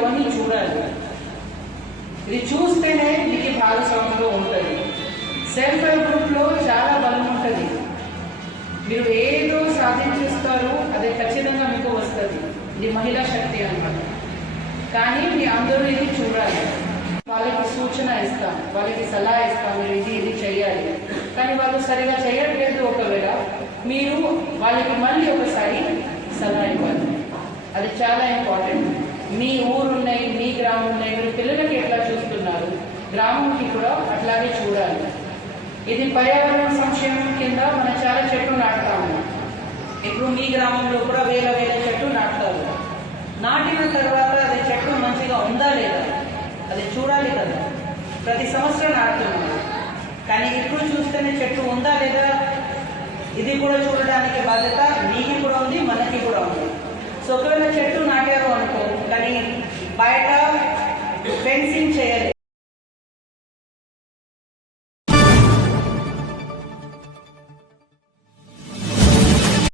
ఎవరిని చూడాలి. ఇది చూస్తేనే మీకు భాగస్వామ్యంలో ఉంటుంది. సెల్ఫ్ హెల్ప్ గ్రూప్లో చాలా బలం ఉంటుంది. మీరు ఏదో సాధించేస్తారు, అది ఖచ్చితంగా మీకు వస్తుంది. ఇది మహిళా శక్తి అన్నమాట. కానీ మీ అందరూ ఇది చూడాలి. వాళ్ళకి సూచన ఇస్తాం, వాళ్ళకి సలహా ఇస్తాం, మీరు ఇది ఇది చేయాలి. కానీ వాళ్ళు సరిగా చేయట్లేదు, ఒకవేళ మీరు వాళ్ళకి మళ్ళీ ఒకసారి సలహా ఇవ్వాలి. అది చాలా ఇంపార్టెంట్. మీ ఊరున్నాయి, మీ గ్రామం ఉన్నాయి, మీరు పిల్లలకి ఎట్లా చూస్తున్నారు, గ్రామంకి కూడా అట్లాగే చూడాలి. ఇది పర్యావరణ సంక్షేమం కింద మనం చాలా చెట్లు నాటుతాము. ఇప్పుడు మీ గ్రామంలో కూడా వేల చెట్లు నాటుతారు. నాటిన తర్వాత అది చెట్టు మంచిగా ఉందా లేదా అది చూడాలి కదా. ప్రతి సంవత్సరం నాటుతున్నాం, కానీ ఇప్పుడు చూస్తేనే చెట్టు ఉందా లేదా ఇది కూడా చూడడానికి బాధ్యత మీకు కూడా ఉంది, మనకి కూడా ఉంది. సో ఒకవేళ చెట్టు నాటారు అనుకో, కానీ బయట ఫెన్సింగ్ చేయలేదు,